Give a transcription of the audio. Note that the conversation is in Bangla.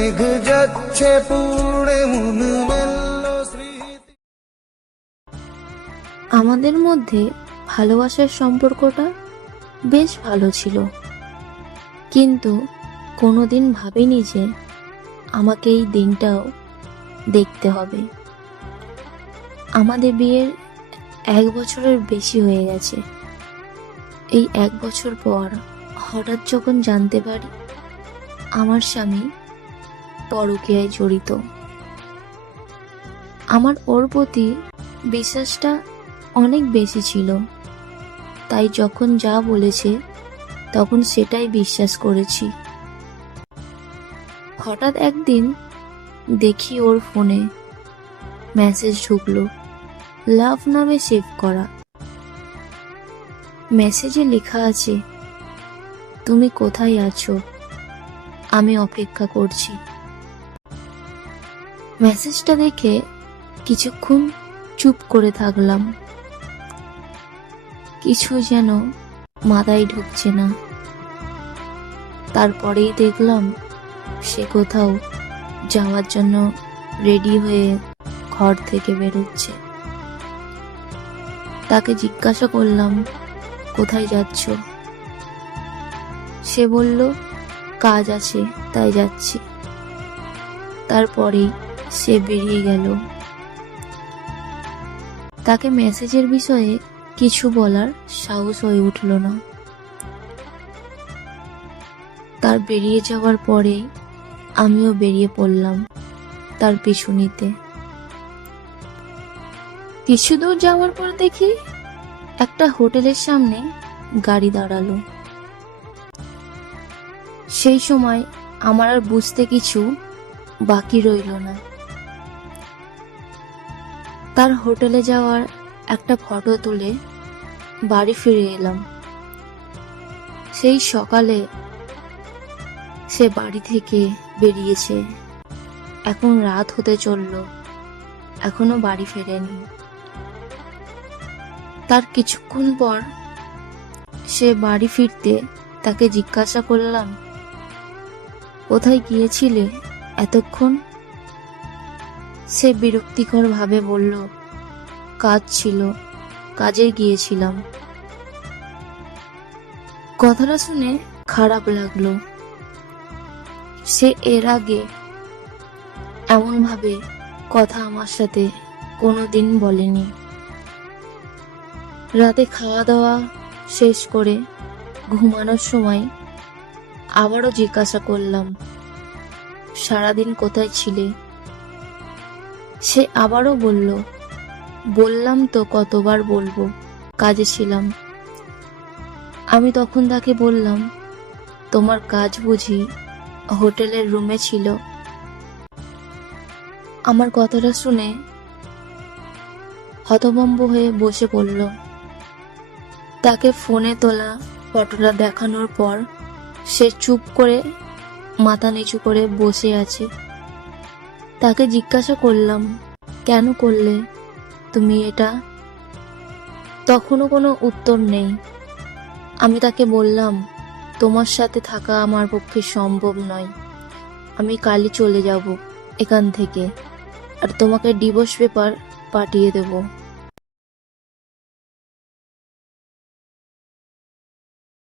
মেঘ যাচ্ছে পুড়ে মন আমাদের মধ্যে ভালোবাসার সম্পর্কটা বেশ ভালো ছিল। কিন্তু কোনোদিন ভাবিনি যে আমাকে এই দিনটাও দেখতে হবে। আমাদের বিয়ের এক বছরের বেশি হয়ে গেছে। এই এক বছর পর হঠাৎ যখন জানতে পারি আমার স্বামী পরকীয়ায় জড়িত। আমার ওর প্রতি বিশ্বাসটা অনেক বেশি ছিল। তাই যখন যা বলেছে, তখন সেটাই বিশ্বাস করেছি। হঠাৎ একদিন দেখি ওর ফোনে মেসেজ ঢুকলো, লাভ নামে সেভ করা। মেসেজে লেখা আছে, তুমি কোথায় আছো? আমি অপেক্ষা করছি। মেসেজটা দেখে কিছুক্ষণ চুপ করে থাকলাম। কিছু যেন মাথায় ঢুকছে না। তারপরেই দেখলাম সে কোথাও যাওয়ার জন্য রেডি হয়ে ঘর থেকে বেরোচ্ছে। তাকে জিজ্ঞাসা করলাম, কোথায় যাচ্ছ? সে বলল, কাজ আছে, তাই যাচ্ছি। তারপরেই সে বেরিয়ে গেল। তাকে মেসেজের বিষয়ে কিছু বলার সাহস হয়ে উঠল না। তার বেরিয়ে যাওয়ার পরে আমিও বেরিয়ে পড়লাম তার পিছু নিতে কিছু দূর যাওয়ার পর দেখি একটা হোটেলের সামনে গাড়ি দাঁড়াল। সেই সময় আমার আর বুঝতে কিছু বাকি রইল না। তার হোটেলে যাওয়ার একটা ফটো তুলে বাড়ি ফিরে এলাম। সেই সকালে সে বাড়ি থেকে বেরিয়েছে। এখন রাত হতে চলল। এখনও বাড়ি ফেরেনি। তার কিছুক্ষণ পর সে বাড়ি ফিরতে তাকে জিজ্ঞাসা করলাম, কোথায় গিয়েছিলে এতক্ষণ? সে বিরক্তিকর ভাবে বলল, কাজ ছিল, কাজে গিয়েছিলাম। কথাটা শুনে খারাপ লাগল। সে এর আগে এমন ভাবে কথা আমার সাথে কোনোদিন বলেনি। রাতে খাওয়া দাওয়া শেষ করে ঘুমানোর সময় আবারও জিজ্ঞাসা করলাম, সারাদিন কোথায় ছিলে? সে আবারও বলল, বললাম তো কতবার বলব, কাজে ছিলাম। আমি তখন তাকে বললাম, তোমার কাজ বুঝি, হোটেলের রুমে ছিল। আমার কথাটা শুনে হতভম্ব হয়ে বসে পড়ল। তাকে ফোনে তোলা, ফটোটা দেখানোর পর সে চুপ করে মাথা নিচু করে বসে আছে। তাকে জিজ্ঞাসা করলাম, কেন করলে? তুমি এটা? তখনও কোনো উত্তর নেই। আমি তাকে বললাম, তোমার সাথে থাকা আমার পক্ষে সম্ভব নয়। আমি কালই চলে যাব এখান থেকে। আর তোমাকে ডিভোর্স পেপার পাঠিয়ে দেবো।